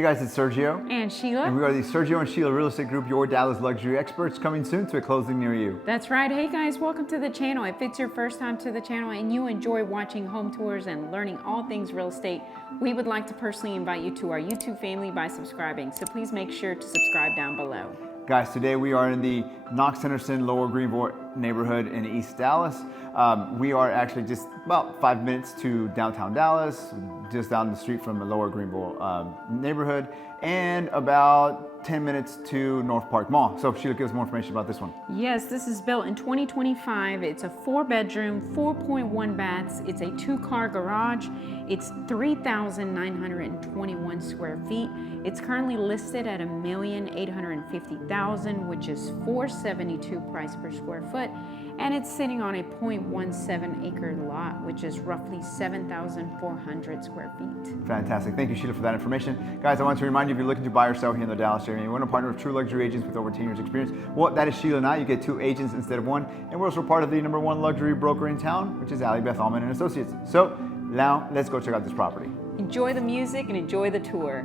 Hey guys, it's Sergio. And Sheila. And we are the Sergio and Sheila Real Estate Group, your Dallas luxury experts, coming soon to a closing near you. That's right. Hey guys, welcome to the channel. If it's your first time to the channel and you enjoy watching home tours and learning all things real estate, we would like to personally invite you to our YouTube family by subscribing. So please make sure to subscribe down below. Guys, today we are in the Knox-Henderson, Lower Greenville neighborhood in East Dallas. We are actually just about 5 minutes to downtown Dallas, just down the street from the Lower Greenville neighborhood, and about 10 minutes to North Park Mall. So Sheila, give us more information about this one. Yes, this is built in 2025. It's a 4-bedroom, 4.1 baths. It's a 2-car garage. It's 3,921 square feet. It's currently listed at $1,850,000, which is $472 price per square foot. And it's sitting on a 0.17 acre lot, which is roughly 7,400 square feet. Fantastic. Thank you, Sheila, for that information. Guys, I want to remind you, if you're looking to buy or sell here in the Dallas area, and you want to partner with true luxury agents with over 10 years experience, well, that is Sheila and I. You get 2 agents instead of 1. And we're also part of the #1 luxury broker in town, which is Allie Beth Allman and Associates. So now let's go check out this property. Enjoy the music and enjoy the tour.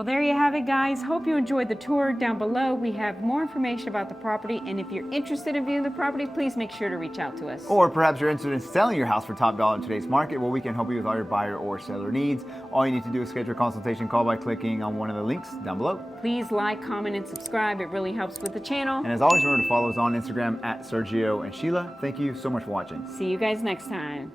Well, there you have it, guys. Hope you enjoyed the tour. Down below, we have more information about the property, and if you're interested in viewing the property, please make sure to reach out to us. Or perhaps you're interested in selling your house for top dollar in today's market. Well, we can help you with all your buyer or seller needs. All you need to do is schedule a consultation call by clicking on one of the links down below. Please like, comment, and subscribe. It really helps with the channel. And as always, remember to follow us on Instagram at Sergio and Sheila. Thank you so much for watching. See you guys next time.